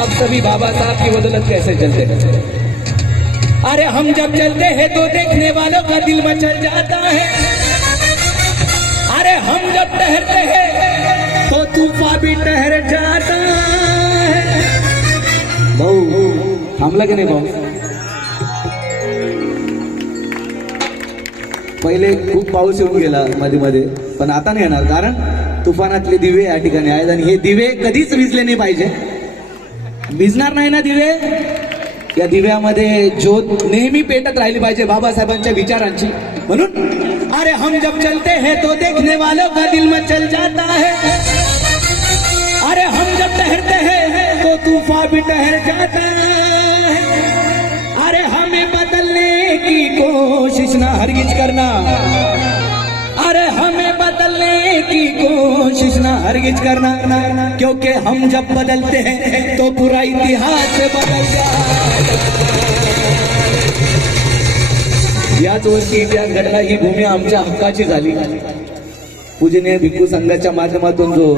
आप सभी बाबा साहब की बदौलत कैसे चलते हैं। अरे हम जब चलते हैं तो देखने वालों का दिल मचल जाता है। अरे हम जब ठहरते हैं तो तूफान भी ठहर जाता है। भाऊ थांबला की नाही भाऊ? पहिले खूप पाऊस येऊन गेला मध्ये मध्ये, पण आता नाही येणार, कारण तुफानातले दिवे या ठिकाणी आहेत आणि हे दिवे कधीच विझले नाही पाहिजे. विझणार नाही ना दिवे? या दिव्यामध्ये ज्योत नेहमी पेटत राहिली पाहिजे बाबासाहेबांच्या विचारांची. म्हणून अरे हम जब चलते हैं तो देखने वालों का दिल मचल जाता है. अरे हम जब ठहरते हैं तो तूफान भी ठहर जाता है. अरे हमें बदलने की कोशिश ना हरगिज करना. अरे हमें बदलने की कोशिश ना हरगिज करना, क्योंकि हम जब बदलते हैं तो पूरा इतिहास बदल जाता. याच वर्षी इतिहास घडला. ही भूमी आमच्या हक्काची झाली. पूजनीय भिक्खू संघाच्या माध्यमातून जो